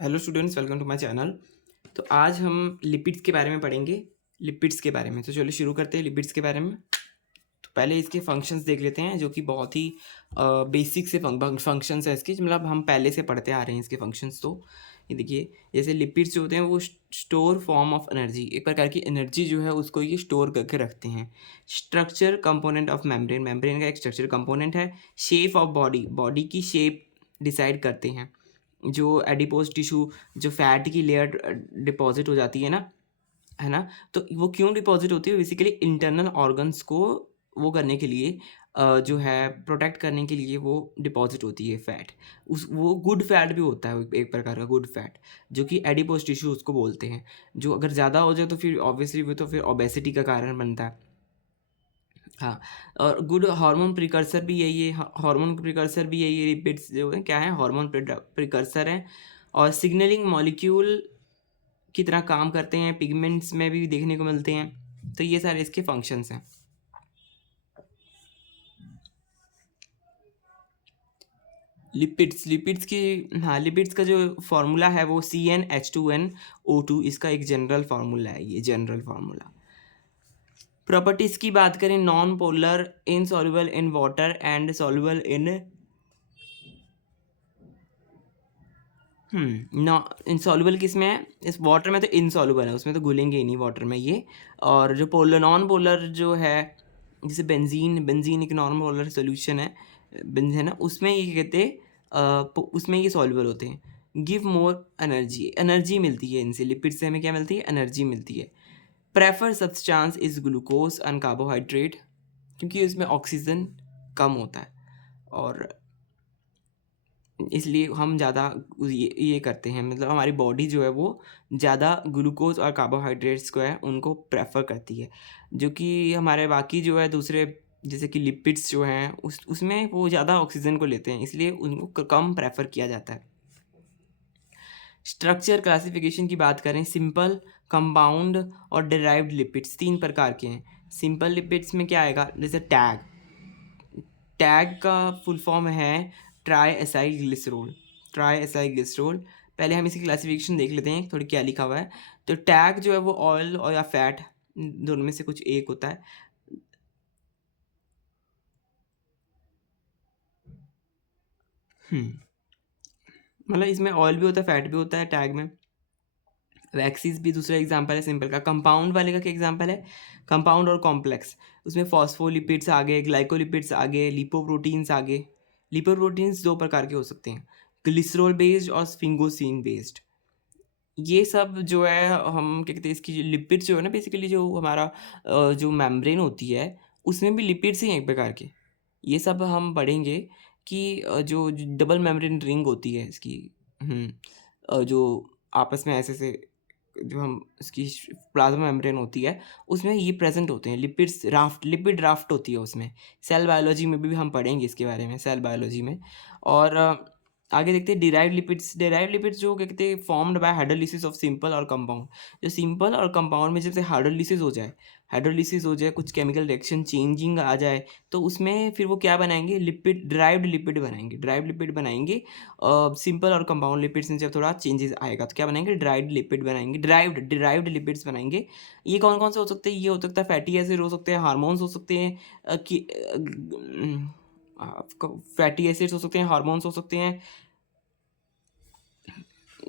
Hello students, welcome to my channel. तो आज हम लिपिड्स के बारे में पढ़ेंगे। लिपिड्स के बारे में तो चलो शुरू करते हैं लिपिड्स के बारे में। तो पहले इसके फंक्शंस देख लेते हैं, जो कि बहुत ही बेसिक से फंक्शंस है इसके, मतलब हम पहले से पढ़ते आ रहे हैं इसके फंक्शंस। तो ये देखिए, जैसे लिपिड्स जो होते हैं वो स्टोर फॉर्म ऑफ एनर्जी, एक प्रकार की एनर्जी जो है उसको ये स्टोर करके रखते हैं। Structure component of membrane, membrane का एक स्ट्रक्चर कंपोनेंट है। शेप ऑफ बॉडी, बॉडी की शेप डिसाइड करते हैं। जो एडिपोज टिश्यू, जो फैट की लेयर डिपॉजिट हो जाती है ना, तो वो क्यों डिपॉजिट होती है? बेसिकली इंटरनल ऑर्गन्स को वो करने के लिए, जो है प्रोटेक्ट करने के लिए वो डिपॉजिट होती है फैट। उस वो गुड फैट भी होता है, एक प्रकार का गुड फैट, जो कि एडिपोज टिश्यू उसको बोलते हैं। जो अगर ज़्यादा हो जाए तो फिर ऑब्वियसली वो तो फिर ओबेसिटी का कारण बनता है। हाँ, और गुड हार्मोन प्रिकर्सर भी यही है, हार्मोन प्रिकर्सर भी यही है। लिपिड्स जो है क्या है, हार्मोन प्रिकर्सर है और सिग्नलिंग मॉलिक्यूल की तरह काम करते हैं। पिगमेंट्स में भी देखने को मिलते हैं। तो ये सारे इसके फंक्शंस हैं। लिपिड्स, लिपिड्स की, हाँ, लिपिड्स का जो फार्मूला है वो CnH2nO2, इसका एक जनरल फार्मूला है, ये जनरल फार्मूला। प्रॉपर्टीज़ की बात करें, non polar, insoluble in water and soluble in नॉ इनसॉल्युबल किस में है? इस वाटर में तो इनसॉल्युबल है, उसमें तो घुलेंगे ही नहीं वाटर में ये। और जो पोलर, नॉन पोलर जो है, जैसे बेंजीन, बेंजीन एक नॉन पोलर सोल्यूशन है, बेंजीन है ना, उसमें ये कहते हैं, उसमें ये सॉल्युबल होते हैं। गिव मोर एनर्जी, एनर्जी मिलती है इनसे, लिपिड से हमें क्या मिलती है? एनर्जी मिलती है। Prefer substance is glucose and carbohydrate, क्योंकि इसमें ऑक्सीजन कम होता है और इसलिए हम ज़्यादा ये करते हैं, मतलब हमारी बॉडी जो है वो ज़्यादा ग्लूकोज और कार्बोहाइड्रेट्स को है उनको प्रेफर करती है। जो कि हमारे बाकी जो है दूसरे, जैसे कि लिपिड्स जो हैं उसमें वो ज़्यादा ऑक्सीजन को लेते हैं, इसलिए उनको कम प्रेफर किया जाता है। स्ट्रक्चर क्लासिफिकेशन की बात करें, सिंपल, कंपाउंड और डिराइव्ड लिपिड्स तीन प्रकार के हैं। सिंपल लिपिड्स में क्या आएगा? जैसे टैग, टैग का फुल फॉर्म है try acyl glycerol, try acyl glycerol. पहले हम इसकी क्लासिफिकेशन देख लेते हैं थोड़ी, क्या लिखा हुआ है। तो टैग जो है वो ऑयल और या फैट, दोनों में से कुछ एक होता है। मतलब इसमें ऑयल भी होता है, फैट भी होता है टैग में। वैक्सीज भी दूसरा एग्जांपल है सिंपल का। कंपाउंड वाले का क्या एग्जांपल है? कंपाउंड और कॉम्प्लेक्स, उसमें फॉस्फोलिपिड्स आ गए, ग्लाइकोलिपिड्स आ गए, लिपोप्रोटीन्स आ गए। लिपोप्रोटीन्स दो प्रकार के हो सकते हैं, ग्लिसरॉल बेस्ड और स्फिंगोसिन बेस्ड। ये सब जो है, हम क्या कहते हैं, इसकी लिपिड्स जो है ना, बेसिकली जो हमारा जो मेम्ब्रेन होती है उसमें भी लिपिड्स ही हैं एक प्रकार के। ये सब हम पढ़ेंगे कि जो डबल मेम्ब्रेन रिंग होती है इसकी, जो आपस में ऐसे ऐसे, जो हम इसकी प्लाज्मा मेम्ब्रेन होती है उसमें ये प्रेजेंट होते हैं लिपिड्स, राफ्ट, लिपिड राफ्ट होती है उसमें। सेल बायोलॉजी में भी हम पढ़ेंगे इसके बारे में, सेल बायोलॉजी में। और आगे देखते हैं डिराइव्ड लिपिड्स। डिराइव्ड लिपिड्स जो क्या कहते हैं, formed by hydrolysis of simple और कंपाउंड। जो सिंपल और कंपाउंड में जैसे हाइड्रोलिसिस हो जाए, हाइड्रोलिसिस हो जाए, कुछ केमिकल रिएक्शन चेंजिंग आ जाए, तो उसमें फिर वो क्या बनाएंगे? लिपिड, ड्राइव्ड लिपिड बनाएंगे, ड्राइव्ड लिपिड बनाएंगे। सिंपल और कंपाउंड लिपिड्स में जब थोड़ा चेंजेस आएगा तो क्या बनाएंगे? ड्राइव्ड लिपिड बनाएंगे, ड्राइव्ड डिराइव्ड लिपिड्स बनाएंगे। ये कौन कौन से हो सकते हैं? ये हो सकता है फैटी एसिड हो सकते हैं, हार्मोन्स हो सकते हैं, फैटी एसिड्स हो सकते हैं, हार्मोन्स हो सकते हैं।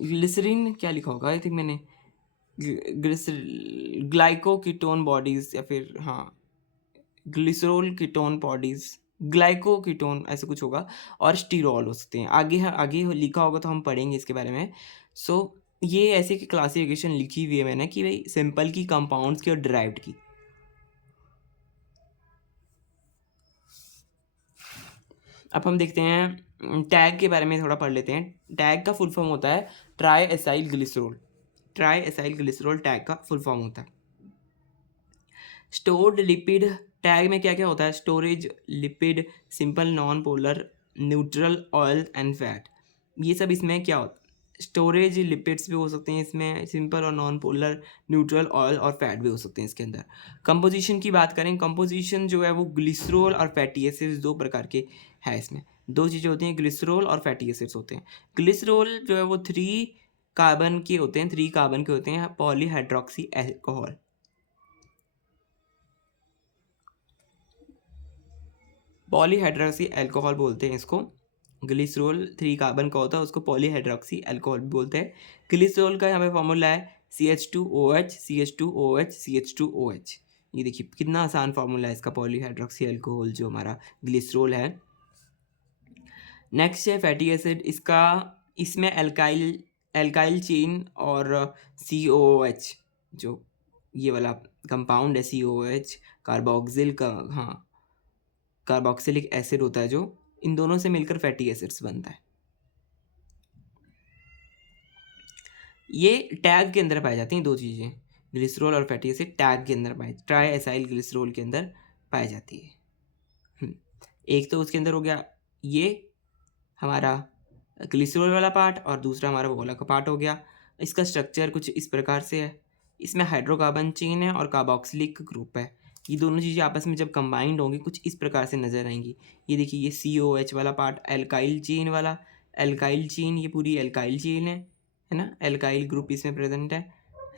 ग्लिसरीन क्या लिखा होगा? आई थिंक मैंने ग्लाइकोकीटोन बॉडीज, या फिर हाँ, ग्लिसरॉल कीटोन बॉडीज, ग्लाइकोकीटोन ऐसे कुछ होगा। और स्टीरॉल हो सकते हैं। आगे है, आगे लिखा होगा तो हम पढ़ेंगे इसके बारे में। सो ये ऐसे की क्लासिफिकेशन लिखी हुई है मैंने कि भाई सिंपल की, कंपाउंड्स की और डिराइव्ड की। अब हम देखते हैं टैग के बारे में, थोड़ा पढ़ लेते हैं। टैग का फुल फॉर्म होता है try acyl glycerol, try acyl glycerol tag का फुल फॉर्म होता है। स्टोर्ड लिपिड, टैग में क्या क्या होता है? Storage lipid, simple, non polar, neutral, oil and fat. ये सब इसमें क्या होता है? स्टोरेज लिपिड्स भी हो सकते हैं इसमें, सिंपल और नॉन पोलर, न्यूट्रल, ऑयल और फैट भी हो सकते हैं इसके अंदर। कंपोजिशन की बात करें, कंपोजिशन जो है वो ग्लिसरॉल और फैटी एसिड्स दो प्रकार के हैं इसमें। दो चीज़ें होती हैं, ग्लिसरॉल और फैटी एसिड्स होते हैं। ग्लिसरॉल जो है वो 3 कार्बन के होते हैं, 3 कार्बन के होते हैं पॉलीहाइड्रोक्सी अल्कोहल। पॉलीहाइड्रोक्सी अल्कोहल बोलते हैं इसको। ग्लिसरॉल 3 कार्बन का होता है, उसको पॉलीहाइड्रोक्सी अल्कोहल भी बोलते हैं। ग्लिसरॉल का यहाँ पे फॉर्मूला है CH2OH CH2OH CH2OH। ये देखिए कितना आसान फार्मूला है इसका, पॉलीहाइड्रोक्सी अल्कोहल जो हमारा ग्लिसरॉल है। नेक्स्ट है फैटी एसिड। इसमें एल्काइल चेन और COOH, जो ये वाला कंपाउंड है COOH, कार्बोक्सिल का, हाँ कार्बोक्सिलिक एसिड होता है, जो इन दोनों से मिलकर फैटी एसिड्स बनता है। ये टैग के अंदर पाई जाती हैं दो चीज़ें, ग्लिसरॉल और फैटी एसिड टैग के अंदर ट्राई एसाइल ग्लिसरॉल के अंदर पाई जाती है। एक तो उसके अंदर हो गया ये हमारा ग्लिसरॉल वाला पार्ट, और दूसरा हमारा वो वाला का पार्ट हो गया। इसका स्ट्रक्चर कुछ इस प्रकार से है। इसमें हाइड्रोकार्बन चेन है और कार्बोक्सिलिक ग्रुप है। ये दोनों चीज़ें आपस में जब कंबाइंड होंगी कुछ इस प्रकार से नज़र आएंगी। ये देखिए ये COH वाला पार्ट एल्काइल चेन वाला, एल्काइल चेन, ये पूरी एल्काइल चेन है ना, एल्काइल ग्रुप इसमें प्रेजेंट है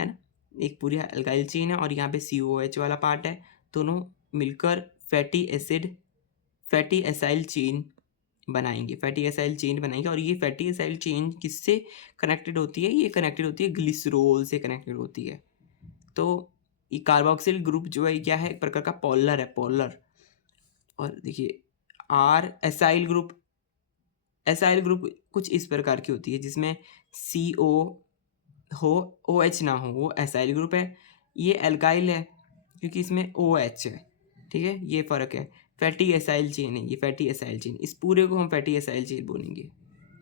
ना, एक पूरी एल्काइल चेन है, और यहाँ पे COH वाला पार्ट है। दोनों मिलकर फैटी एसाइल चेन बनाएंगे, फैटी एसाइल चेन बनाएंगे। और ये फैटी एसाइल चेन किससे कनेक्टेड होती है? ये कनेक्टेड होती है ग्लिसरॉल से कनेक्टेड होती है। तो ये कार्बोक्सिल ग्रुप जो है ये क्या है, एक प्रकार का पोलर है, पोलर। और देखिए एसाइल ग्रुप कुछ इस प्रकार की होती है, जिसमें CO हो, OH ना हो, वो एसाइल ग्रुप है। ये एल्काइल है क्योंकि इसमें OH है, ठीक है, ये फ़र्क है। फैटी एसाइल चेन है ये, फैटी एसाइल चेन, इस पूरे को हम फैटी एसाइल चेन बोलेंगे,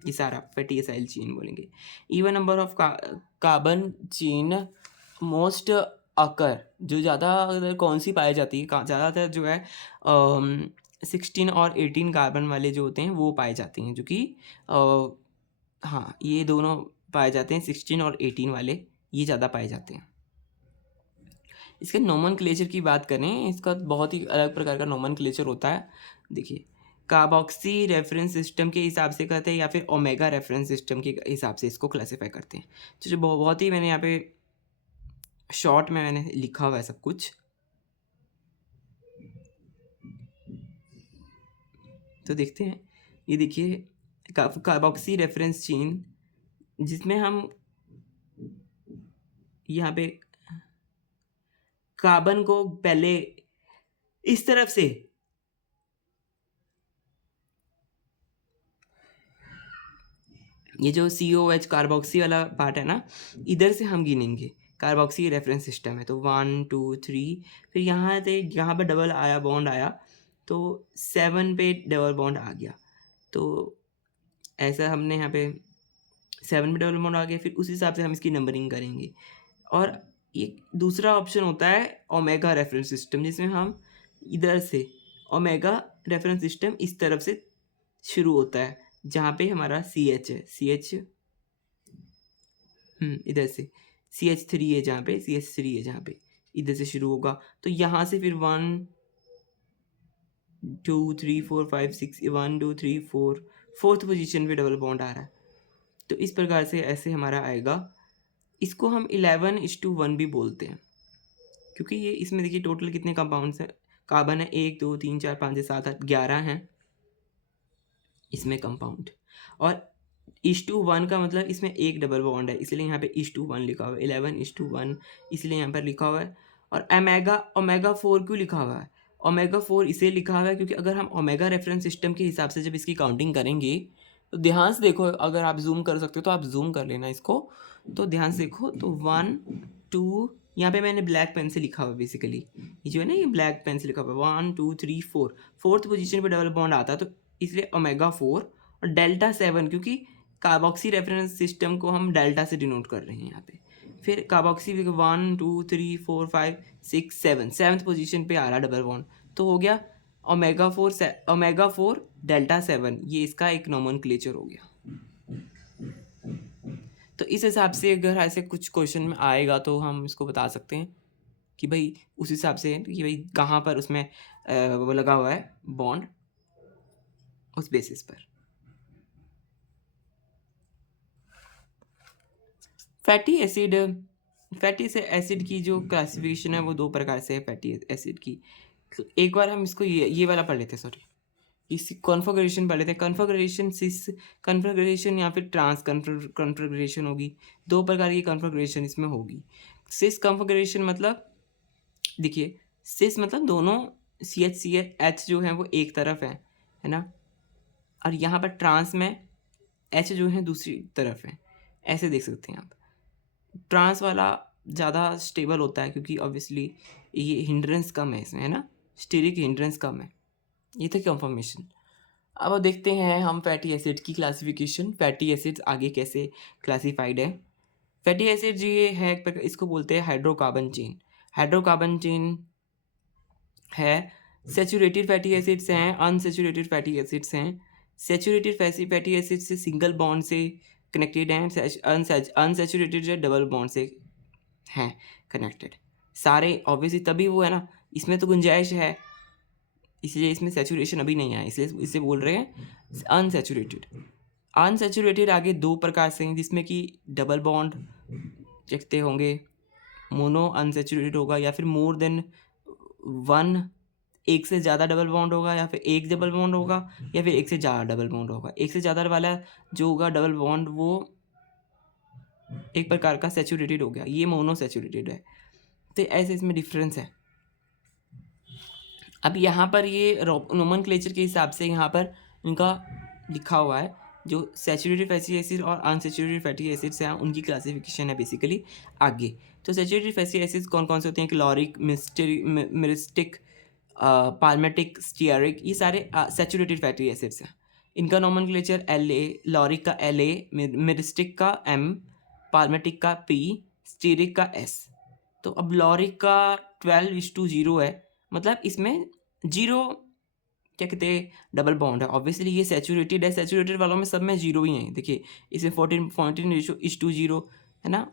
ये सारा फैटी एसाइल चेन बोलेंगे। Even number of carbon chain most occur, जो ज़्यादा कौन सी पाई जाती है, ज़्यादातर जो है 16 और 18 कार्बन वाले जो होते हैं वो पाए जाते हैं, जो कि हाँ ये दोनों पाए जाते हैं, 16 और 18 वाले ये ज़्यादा पाए जाते हैं। इसके नोमेनक्लेचर की बात करें, इसका बहुत ही अलग प्रकार का नोमेनक्लेचर होता है। देखिए कार्बोक्सी रेफरेंस सिस्टम के हिसाब से करते हैं, या फिर ओमेगा रेफरेंस सिस्टम के हिसाब से इसको क्लासीफाई करते हैं। तो जो बहुत ही मैंने यहाँ पे शॉर्ट में मैंने लिखा हुआ है सब कुछ, तो देखते हैं। ये देखिए कार्बोक्सी रेफरेंस चेन, जिसमें हम यहाँ पे कार्बन को पहले इस तरफ से, ये जो COH कार्बोक्सी वाला पार्ट है ना, इधर से हम गिनेंगे। कार्बोक्सी रेफरेंस सिस्टम है तो 1 2 3, फिर यहाँ पे डबल आया, बॉन्ड आया, तो 7 पे डबल बॉन्ड आ गया। तो ऐसा हमने यहाँ पे 7 पे डबल बॉन्ड आ गया, फिर उस हिसाब से हम इसकी नंबरिंग करेंगे। और एक दूसरा ऑप्शन होता है ओमेगा रेफरेंस सिस्टम, जिसमें हम इधर से ओमेगा रेफरेंस सिस्टम इस तरफ से शुरू होता है, जहाँ पे हमारा CH है, CH इधर से CH3 है, जहाँ पे CH3 है, जहाँ पे इधर से शुरू होगा। तो यहाँ से फिर 1 2 3 4 5 6, 1 2 3 4, फोर्थ पोजीशन पे डबल बॉन्ड आ रहा है। तो इस प्रकार से ऐसे हमारा आएगा। इसको हम 11:1 भी बोलते हैं, क्योंकि ये इसमें देखिए टोटल कितने कंपाउंड्स हैं, कार्बन है 1 2 3 4 5 6 7 8 11 हैं इसमें कंपाउंड। और 1:1 का मतलब इसमें एक डबल बॉन्ड है, इसलिए यहाँ पे 1:1 लिखा हुआ है, 11:1 इसलिए यहाँ पर लिखा हुआ है। और ओमेगा 4 क्यों लिखा हुआ है? ओमेगा 4 इसलिए लिखा हुआ है क्योंकि अगर हम ओमेगा रेफरेंस सिस्टम के हिसाब से जब इसकी काउंटिंग करेंगे, तो ध्यान से देखो, अगर आप जूम कर सकते हो तो आप जूम कर लेना इसको, तो ध्यान से देखो, तो 1 2, यहाँ पे मैंने ब्लैक पेन से लिखा हुआ है बेसिकली, ये जो है ना, ये ब्लैक पेन से लिखा हुआ है 1 2 3 4, फोर्थ पोजीशन पे डबल बॉन्ड आता है, तो इसलिए ओमेगा 4 और डेल्टा 7, क्योंकि कार्बोक्सी रेफरेंस सिस्टम को हम डेल्टा से डिनोट कर रहे हैं यहाँ पे। फिर कार्बोक्सी 1 2 3 4 5 6 7, सेवन्थ पोजीशन पे आ रहा डबल बॉन्ड, तो हो गया ओमेगा 4 डेल्टा 7, ये इसका एक नोमेनक्लेचर हो गया। तो इस हिसाब से अगर ऐसे कुछ क्वेश्चन में आएगा तो हम इसको बता सकते हैं कि भाई उस हिसाब से कि भाई कहाँ पर उसमें वो लगा हुआ है बॉन्ड, उस बेसिस पर। फैटी एसिड की जो क्लासिफिकेशन है वो दो प्रकार से है फैटी एसिड की। तो एक बार हम इसको ये वाला पढ़ लेते हैं, सॉरी इस कॉन्फ़िगरेशन पढ़ लेते हैं। कॉन्फ़िगरेशन सिस कॉन्फ़िगरेशन या फिर ट्रांस कॉन्फ़िगरेशन होगी। दो प्रकार की कॉन्फ़िगरेशन इसमें होगी। सिस कॉन्फ़िगरेशन मतलब देखिए, सिस मतलब दोनों CH जो है वो एक तरफ है ना? और यहाँ पर ट्रांस में H जो है दूसरी तरफ है, ऐसे देख सकते हैं आप। ट्रांस वाला ज़्यादा स्टेबल होता है क्योंकि ऑब्वियसली ये हिंड्रेंस कम है इसमें, है ना? स्टीरिक हिंड्रेंस कम है। ये था कन्फर्मेशन। अब देखते हैं हम फैटी एसिड की क्लासिफिकेशन। फैटी एसिड्स आगे कैसे क्लासिफाइड है। फैटी एसिड ये है इसको बोलते हैं हाइड्रोकार्बन चेन। हाइड्रोकार्बन चेन है। सैचुरेटेड फैटी एसिड्स हैं, अनसैचुरेटेड फैटी एसिड्स हैं। सैचुरेटेड फैटी एसिड से सिंगल बॉन्ड से कनेक्टेड हैं, अनसैचुरेटेड जो डबल बॉन्ड से हैं कनेक्टेड। सारे ऑब्वियसली तभी वो है ना, इसमें तो गुंजाइश है, इसलिए इसमें सैचुरेशन अभी नहीं आया, इसलिए इसे बोल रहे हैं अनसैचुरेटेड। अनसैचुरेटेड आगे दो प्रकार से हैं, जिसमें कि डबल बॉन्ड देखते होंगे, मोनो अनसैचुरेटेड होगा, या फिर मोर देन वन, एक से ज़्यादा डबल बॉन्ड होगा, या फिर एक डबल बॉन्ड होगा, या फिर एक से ज़्यादा डबल बॉन्ड होगा। एक से ज़्यादा वाला जो होगा डबल बॉन्ड वो एक प्रकार का सैचुरेटेड हो गया, ये मोनो सैचुरेटेड है। तो ऐसे इसमें डिफरेंस है। अब यहाँ पर ये नोमेनक्लेचर के हिसाब से यहाँ पर इनका लिखा हुआ है, जो सैचुरेटेड फैटी एसिड और अनसैचुरेटेड फैटी एसिड्स हैं उनकी क्लासिफिकेशन है बेसिकली आगे। तो सैचुरेटेड फैटी एसिड्स कौन कौन से होते हैं? क्लोरिक, मिरिस्टिक, पाल्मेटिक, स्टीयरिक, ये सारे सैचुरेटेड फैटी एसिड्स हैं। इनका नोमेनक्लेचर LA, लॉरिक का LA, मिरिस्टिक का M, पाल्मेटिक का P, स्टीरिक का S। तो अब लॉरिक का 12:0 है, मतलब इसमें 0 क्या कहते हैं डबल बॉन्ड है। ऑब्वियसली ये सैचुरेटेड है, सैचुरेटेड वालों में सब में 0 ही है। देखिए इसमें 14:0 है ना,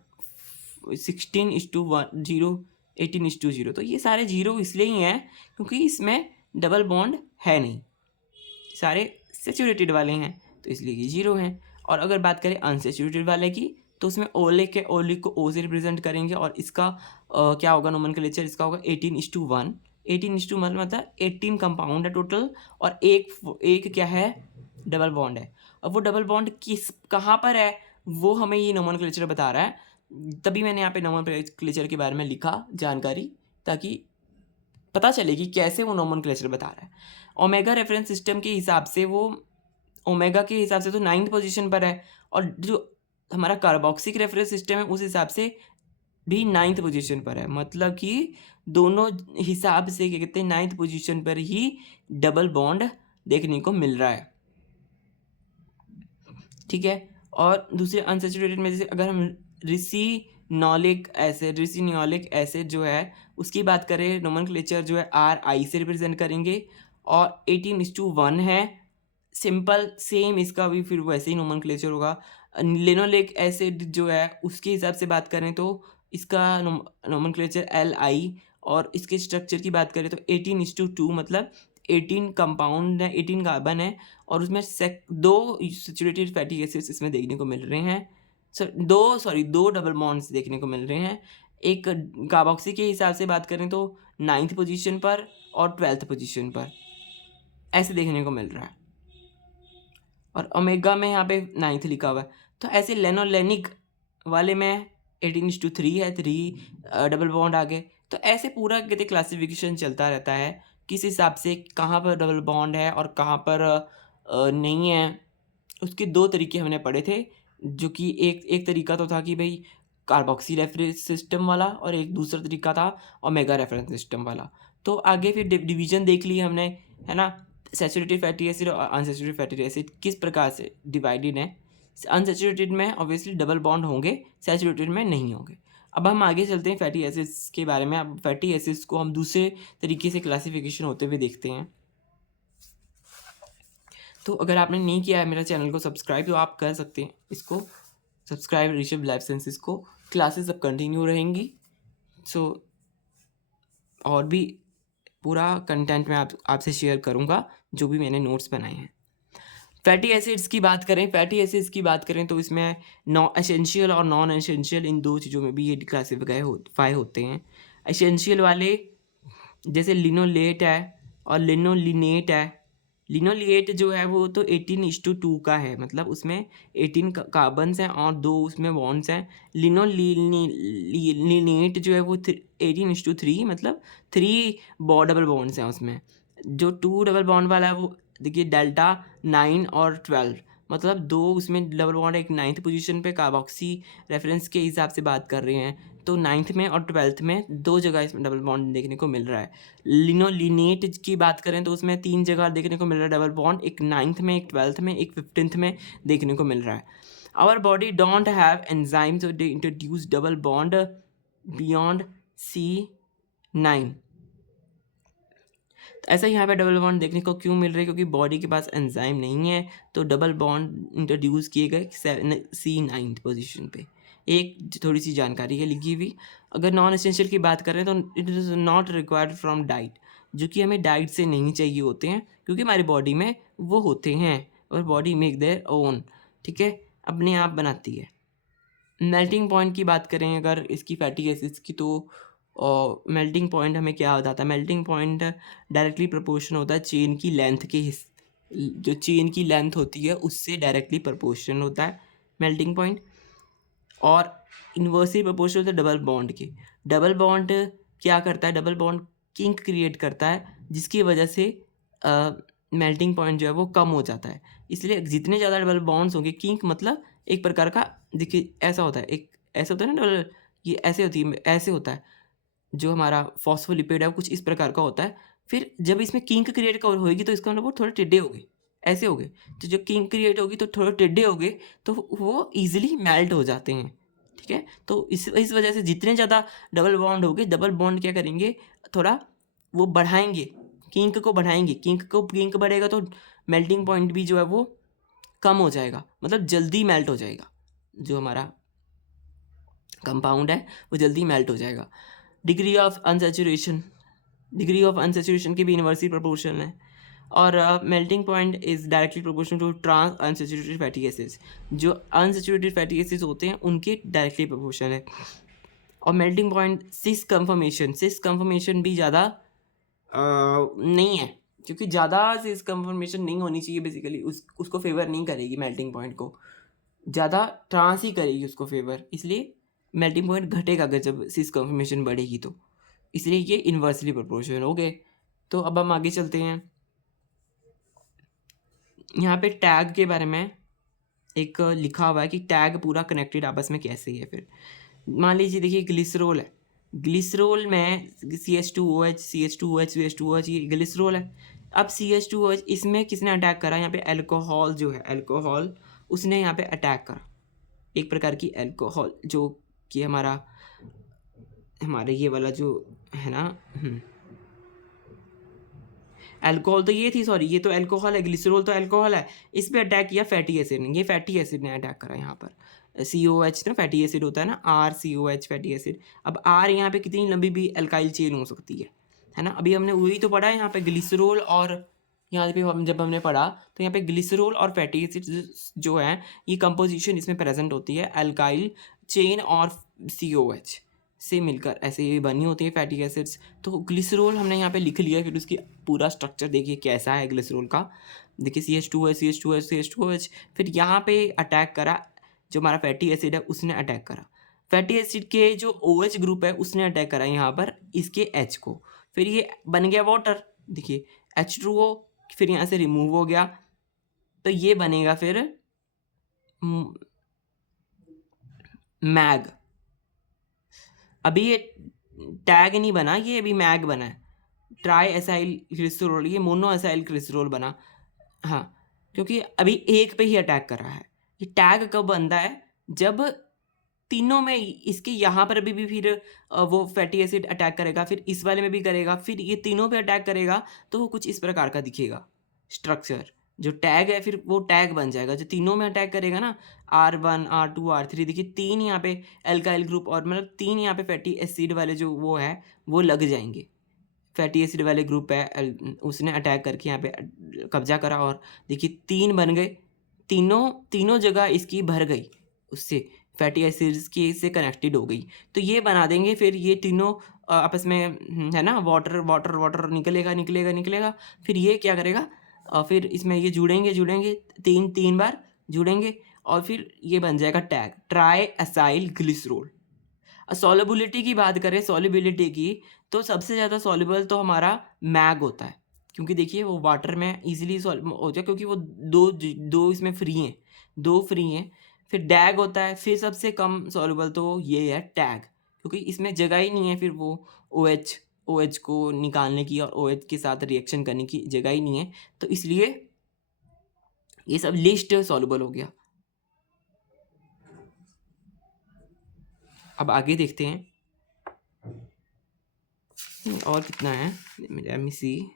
16:0, 18:0। तो ये सारे 0 इसलिए ही हैं क्योंकि इसमें डबल बॉन्ड है नहीं, सारे सैचुरेटेड वाले हैं, तो इसलिए ये 0 हैं। और अगर बात करें अनसैचुरेटेड वाले की, तो उसमें ओलिक है, ओलिक को O से रिप्रेजेंट करेंगे, और इसका क्या होगा नोमेनक्लेचर, इसका होगा 18:1। 18:1 मतलब 18 कंपाउंड है टोटल, और एक क्या है डबल बॉन्ड है। अब वो डबल बॉन्ड कहाँ पर है वो हमें ये नोमेनक्लेचर बता रहा है, तभी मैंने यहाँ पे नोमेनक्लेचर के बारे में लिखा जानकारी, ताकि पता चले कि कैसे वो नोमेनक्लेचर बता रहा है। ओमेगा रेफरेंस सिस्टम के हिसाब से वो ओमेगा के हिसाब से तो 9th पोजीशन पर है, और जो हमारा कार्बोक्सिक रेफरेंस सिस्टम है उस हिसाब से भी 9th पोजीशन पर है। मतलब कि दोनों हिसाब से क्या कहते हैं 9th पोजीशन पर ही डबल बॉन्ड देखने को मिल रहा है, ठीक है। और दूसरे अनसैचुरेटेड में जैसे अगर हम रिसिनोलिक एसिड जो है उसकी बात करें, नोमेनक्लेचर जो है RI से रिप्रेजेंट करेंगे, और 18:1 है। सिंपल सेम इसका भी फिर वैसे ही नोमेनक्लेचर होगा। लिनोलिक एसिड जो है उसके हिसाब से बात करें तो इसका नोमेनक्लेचर LI, और इसके स्ट्रक्चर की बात करें तो 18:2, मतलब 18 कंपाउंड है, 18 कार्बन है, और उसमें दो सैचुरेटेड फैटी एसिड्स इसमें देखने को मिल रहे हैं। दो डबल बॉन्ड्स देखने को मिल रहे हैं। एक कार्बोक्सी के हिसाब से बात करें तो 9th पोजीशन पर और 12th पोजीशन पर ऐसे देखने को मिल रहा है, और ओमेगा में यहाँ पे 9th लिखा हुआ है। तो ऐसे लेनोलेनिक वाले में 18:3 है, 3 डबल बॉन्ड आ गए। तो ऐसे पूरा कहते क्लासिफिकेशन चलता रहता है, किस हिसाब से कहाँ पर डबल बॉन्ड है और कहाँ पर नहीं है। उसके दो तरीके हमने पढ़े थे, जो कि एक तरीका तो था कि भाई कार्बोक्सी रेफरेंस सिस्टम वाला, और एक दूसरा तरीका था ओमेगा रेफरेंस सिस्टम वाला। तो आगे फिर डिवीजन देख ली हमने, है ना, सैचुरेटेड फैटी एसिड और अनसैचुरेटेड फैटी एसिड किस प्रकार से डिवाइडेड है। अनसैचुरेटेड में ऑब्वियसली डबल बॉन्ड होंगे, सैचुरेटेड में नहीं होंगे। अब हम आगे चलते हैं फैटी एसिड्स के बारे में। अब फैटी एसिड्स को हम दूसरे तरीके से क्लासिफिकेशन होते हुए देखते हैं। तो अगर आपने नहीं किया है मेरा चैनल को सब्सक्राइब, तो आप कर सकते हैं इसको सब्सक्राइब, ऋषभ लाइफ साइंसेस को। क्लासेस अब कंटिन्यू रहेंगी, सो और भी पूरा कंटेंट मैं आपसे शेयर करूँगा जो भी मैंने नोट्स बनाए हैं। फैटी एसिड्स की बात करें, फैटी एसिड्स की बात करें तो इसमें एसेंशियल और नॉन एसेंशियल इन दो चीज़ों में भी ये क्लासीफाई होते हैं। एसेंशियल वाले जैसे लिनोलेट है और लिनोलिनेट है। लिनोलिएट जो है वो तो 18:2 का है, मतलब उसमें 18 कार्बन्स हैं और 2 उसमें बॉन्ड्स हैं। लिनोलिनेट जो है वो 18:3, मतलब 3 डबल बॉन्ड्स हैं उसमें। जो 2 डबल बॉन्ड वाला है वो देखिए डेल्टा 9 और 12, मतलब 2 उसमें डबल बॉन्ड, एक 9th पोजीशन पे कार्बोक्सी रेफरेंस के हिसाब से बात कर रहे हैं, तो 9th में और 12th में 2 जगह इसमें डबल बॉन्ड देखने को मिल रहा है। लिनोलिनेट की बात करें तो उसमें 3 जगह देखने को मिल रहा है डबल बॉन्ड, एक 9th में, एक 12th में, एक 15th में देखने को मिल रहा है। Our body don't have enzymes to introduce double bond beyond C9। ऐसा यहाँ पे डबल बॉन्ड देखने को क्यों मिल रहा है? क्योंकि बॉडी के पास एंजाइम नहीं है, तो डबल बॉन्ड इंट्रोड्यूस किए गए C9 पोजीशन पे। एक थोड़ी सी जानकारी है लिखी हुई। अगर नॉन एसेंशियल की बात करें तो it is not required from diet, जो कि हमें डाइट से नहीं चाहिए होते हैं, क्योंकि हमारी बॉडी में वो होते हैं और बॉडी मेक देयर ओन, ठीक है, अपने आप बनाती है। मेल्टिंग पॉइंट की बात करें अगर इसकी फैटी एसिड्स की, तो मेल्टिंग पॉइंट हमें क्या बताता है? मेल्टिंग पॉइंट डायरेक्टली प्रोपोर्शन होता है चेन की लेंथ के जो चेन की लेंथ होती है उससे डायरेक्टली प्रोपोर्शन होता है मेल्टिंग पॉइंट, और इन्वर्सली प्रोपोर्शनल होता है डबल बॉन्ड के। डबल बॉन्ड क्या करता है? डबल बॉन्ड किंक क्रिएट करता है, जिसकी वजह से मेल्टिंग पॉइंट जो है वो कम हो जाता है। इसलिए जितने ज़्यादा डबल बॉन्ड्स होंगे, किंक मतलब एक प्रकार का, देखिए ऐसा होता है, एक ऐसा होता है ना डबल, ये ऐसे होती है, ऐसे होता है, जो हमारा फॉस्फोलिपिड है वो कुछ इस प्रकार का होता है। फिर जब इसमें किंक क्रिएट होएगी तो इसका मतलब वो थोड़े टेढ़े हो गए, ऐसे हो गए। तो जब किंक क्रिएट होगी तो थोड़े टेढ़े हो गए, तो वो ईजिली मेल्ट हो जाते हैं, ठीक है। तो इस वजह से जितने ज़्यादा डबल बॉन्ड होंगे, डबल बॉन्ड क्या करेंगे, थोड़ा वो बढ़ाएंगे, किंक को बढ़ाएंगे। किंक बढ़ेगा तो मेल्टिंग पॉइंट भी जो है वो कम हो जाएगा, मतलब जल्दी मेल्ट हो जाएगा। जो हमारा कंपाउंड है वो जल्दी मेल्ट हो जाएगा। डिग्री ऑफ अनसेचुरेशन की भी इन्वर्सली प्रोपोर्शनल है, और melting point is directly proportional to trans unsaturated fatty acids. जो अनसेचुरेटेड फैटी एसिड्स होते हैं उनके डायरेक्टली प्रोपोर्शनल है। और मेल्टिंग पॉइंट सिस कंफर्मेशन भी ज़्यादा नहीं है, क्योंकि ज़्यादा सिस कंफर्मेशन नहीं होनी चाहिए बेसिकली, उसको फेवर नहीं करेगी मेल्टिंग पॉइंट को, ज़्यादा ट्रांस ही करेगी उसको फेवर, इसलिए मेल्टिंग पॉइंट घटेगा अगर जब सिस कंफर्मेशन बढ़ेगी तो, इसलिए ये इन्वर्सली प्रोपोर्शनल हो गए। तो अब हम आगे चलते हैं। यहाँ पे टैग के बारे में एक लिखा हुआ है कि टैग पूरा कनेक्टेड आपस में कैसे है। फिर मान लीजिए, देखिए ग्लिसरोल है, ग्लिसरोल में CH2OH CH2OH CH2OH, ये ग्लिसरोल है। अब CH2OH इसमें किसने अटैक करा? यहाँ पे अल्कोहल जो है, अल्कोहल उसने यहाँ पे अटैक करा, एक प्रकार की अल्कोहल, जो कि हमारे ये वाला जो है ना, अल्कोहल तो ये थी, सॉरी, ये तो अल्कोहल है, ग्लिसरॉल तो अल्कोहल है। इस पे अटैक किया फैटी एसिड ने, ये फैटी एसिड ने अटैक करा यहाँ पर। COH ना फैटी एसिड होता है ना, RCOH फैटी एसिड। अब R यहाँ पे कितनी लंबी भी अल्काइल चेन हो सकती है ना। अभी हमने वही तो पढ़ा है यहाँ पे, ग्लिसरॉल, और यहाँ पे जब हमने पढ़ा तो यहाँ पे ग्लिसरॉल और फैटी एसिड जो है, ये कंपोजिशन इसमें प्रेजेंट होती है अल्काइल चेन और COH से मिलकर ऐसे ये बनी होती है फैटी एसिड्स। तो ग्लिसरॉल हमने यहाँ पे लिख लिया, फिर उसकी पूरा स्ट्रक्चर देखिए कैसा है ग्लिसरॉल का। देखिए CH2OH CH2OH CH2OH, फिर यहाँ पे अटैक करा, जो हमारा फैटी एसिड है उसने अटैक करा। फैटी एसिड के जो OH ग्रुप है उसने अटैक करा यहाँ पर इसके H को, फिर ये बन गया वाटर, देखिए H2O, फिर यहाँ से रिमूव हो गया, तो ये बनेगा फिर मैग। अभी ये टैग नहीं बना, ये अभी मैग बना है, ट्राई एसाइल ग्लिसरॉल, ये मोनो एसाइल ग्लिसरॉल बना। हाँ, क्योंकि अभी एक पे ही अटैक कर रहा है। ये टैग कब बनता है? जब तीनों में, इसके यहाँ पर भी फिर वो फैटी एसिड अटैक करेगा, फिर इस वाले में भी करेगा, फिर ये तीनों पे अटैक करेगा, तो वो कुछ इस प्रकार का दिखेगा स्ट्रक्चर। जो टैग है फिर वो टैग बन जाएगा, जो तीनों में अटैक करेगा ना, R1 R2 R3, देखिए 3 यहाँ पे एल्काइल ग्रुप, और मतलब 3 यहाँ पे फैटी एसिड वाले जो वो है वो लग जाएंगे, फैटी एसिड वाले ग्रुप है, उसने अटैक करके यहाँ पे कब्जा करा और देखिए 3 बन गए, तीनों जगह इसकी भर गई, उससे फैटी एसिड्स की से कनेक्टेड हो गई। तो ये बना देंगे फिर ये तीनों आपस में है ना, वाटर वाटर वाटर निकलेगा निकलेगा निकलेगा, फिर ये क्या करेगा, फिर इसमें ये जुड़ेंगे 3 बार जुड़ेंगे और फिर ये बन जाएगा tag, try acyl glycerol. Solubility की बात करें, सॉल्युबिलिटी की, तो सबसे ज़्यादा सॉल्युबल तो हमारा मैग होता है, क्योंकि देखिए वो वाटर में इजीली सॉल्व हो जाए, क्योंकि वो दो इसमें फ्री हैं, 2 फ्री हैं। फिर डैग होता है, फिर सबसे कम सॉल्युबल तो ये है टैग, क्योंकि इसमें जगह ही नहीं है फिर वो OH को निकालने की और OH के साथ रिएक्शन करने की जगह ही नहीं है, तो इसलिए ये सब लिस्ट सॉल्युबल हो गया। अब आगे देखते हैं और कितना है, लेट मी सी।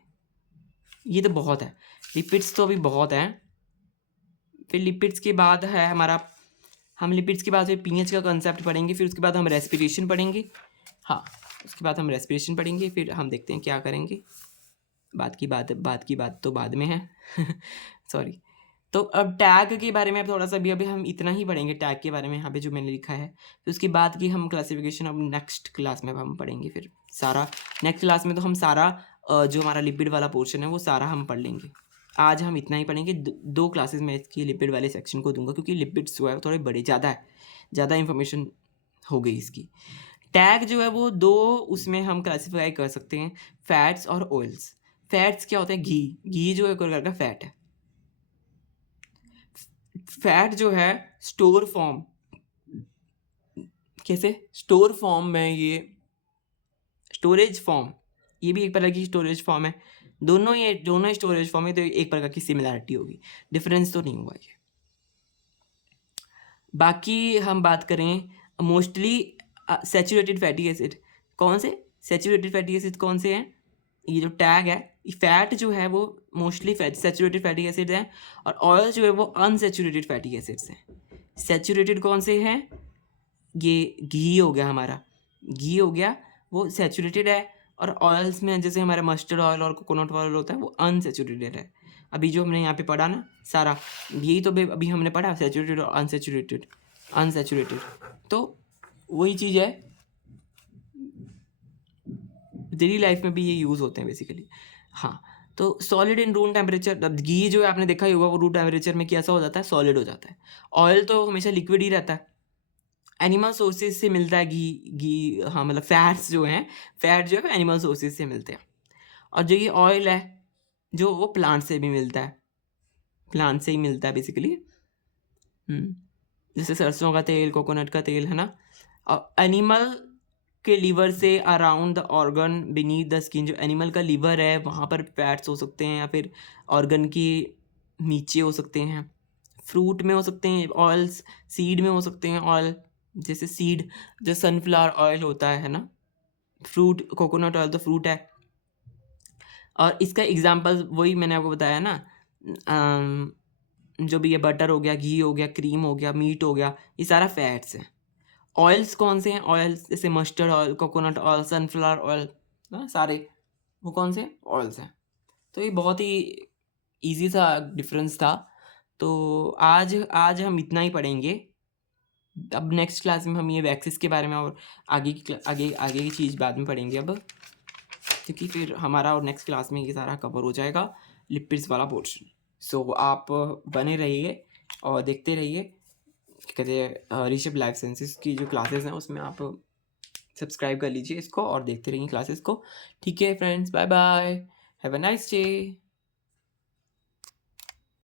ये तो बहुत है, लिपिड्स तो अभी बहुत हैं। फिर लिपिड्स के बाद है हमारा, हम लिपिड्स के बाद फिर पीएच का कंसेप्ट पढ़ेंगे, फिर उसके बाद हम रेस्पिरेशन पढ़ेंगे। हाँ, उसके बाद हम रेस्पिरेशन पढ़ेंगे, फिर हम देखते हैं क्या करेंगे। बात की बात तो बाद में है सॉरी। तो अब टैग के बारे में अब थोड़ा सा अभी हम इतना ही पढ़ेंगे टैग के बारे में, यहाँ पे जो मैंने लिखा है। फिर उसके बाद की हम क्लासिफिकेशन अब नेक्स्ट क्लास में हम पढ़ेंगे, फिर सारा नेक्स्ट क्लास में तो हम सारा जो हमारा लिपिड वाला पोर्शन है वो सारा हम पढ़ लेंगे। आज हम इतना ही पढ़ेंगे, 2 क्लासेस में इसकी लिपिड वाले सेक्शन को दूंगा, क्योंकि लिपिड्स जो है थोड़े बड़े ज़्यादा इंफॉर्मेशन हो गई इसकी। टैग जो है वो 2 उसमें हम क्लासीफाई कर सकते हैं, फैट्स और ऑयल्स। फैट्स क्या होता है, घी जो एक प्रकार का फैट है। फैट जो है स्टोर फॉर्म, कैसे स्टोर फॉर्म में, ये स्टोरेज फॉर्म, ये भी एक प्रकार की स्टोरेज फॉर्म है। दोनों स्टोरेज फॉर्म है, तो एक प्रकार की सिमिलैरिटी होगी, डिफरेंस तो नहीं हुआ ये। बाकी हम बात करें मोस्टली सैचुरेटेड फैटी एसिड, कौन से सैचुरेटेड फैटी एसिड कौन से हैं, ये जो टैग है, फैट जो है वो मोस्टली सैचुरेटेड फैटी एसिड है, और ऑयल जो है वो अनसैचुरेटेड फैटी एसिड्स हैं। सैचुरेटेड कौन से हैं, ये घी हो गया हमारा, घी हो गया वो सैचुरेटेड है, और ऑयल्स में जैसे हमारा मस्टर्ड ऑयल और कोकोनट ऑयल होता है वो अनसैचुरेटेड है। अभी जो हमने यहाँ पे पढ़ा ना सारा, यही तो अभी हमने पढ़ा, सैचुरेटेड और अनसैचुरेटेड, तो वही चीज़ है, डेली लाइफ में भी ये यूज़ होते हैं बेसिकली। हाँ, तो सॉलिड इन रूम टेम्परेचर, अब घी जो है आपने देखा ही होगा वो रूम टेम्परेचर में कैसा हो जाता है, सॉलिड हो जाता है। ऑयल तो हमेशा लिक्विड ही रहता है। एनिमल सोर्सेज से मिलता है घी, हाँ मतलब फैट जो है एनिमल सोर्सेज से मिलते हैं। और जो ये ऑयल है जो वो प्लांट से भी मिलता है, प्लांट से ही मिलता है बेसिकली। जैसे सरसों का तेल, कोकोनट का तेल, है ना। और एनिमल के लीवर से around the organ beneath the skin, जो एनिमल का लीवर है वहाँ पर फैट्स हो सकते हैं, या फिर ऑर्गन की नीचे हो सकते हैं। फ्रूट में हो सकते हैं ऑयल्स, सीड में हो सकते हैं ऑयल, जैसे सीड जो सनफ्लावर ऑयल होता है ना। फ्रूट, कोकोनट ऑयल तो फ्रूट है। और इसका एग्जांपल वही मैंने आपको बताया ना, जो भी ये बटर हो गया, घी हो गया, क्रीम हो गया, मीट हो गया, ये सारा फैट्स हैं। ऑयल्स कौन से हैं, ऑयल्स जैसे mustard oil, coconut oil, sunflower oil ना, सारे वो कौन से ऑयल्स हैं। तो ये बहुत ही इजी सा डिफरेंस था। तो आज हम इतना ही पढ़ेंगे। अब नेक्स्ट क्लास में हम ये वैक्सीज के बारे में और आगे की चीज़ बाद में पढ़ेंगे अब, क्योंकि फिर हमारा और नेक्स्ट क्लास में ये सारा कवर हो जाएगा, लिपिड्स वाला पोर्शन। सो आप बने रहिए और देखते रहिए, कहते हैं ऋषभ लाइफ साइंसेस की जो क्लासेस हैं उसमें आप सब्सक्राइब कर लीजिए इसको और देखते रहिए क्लासेस को। ठीक है friends, bye bye, have a nice day.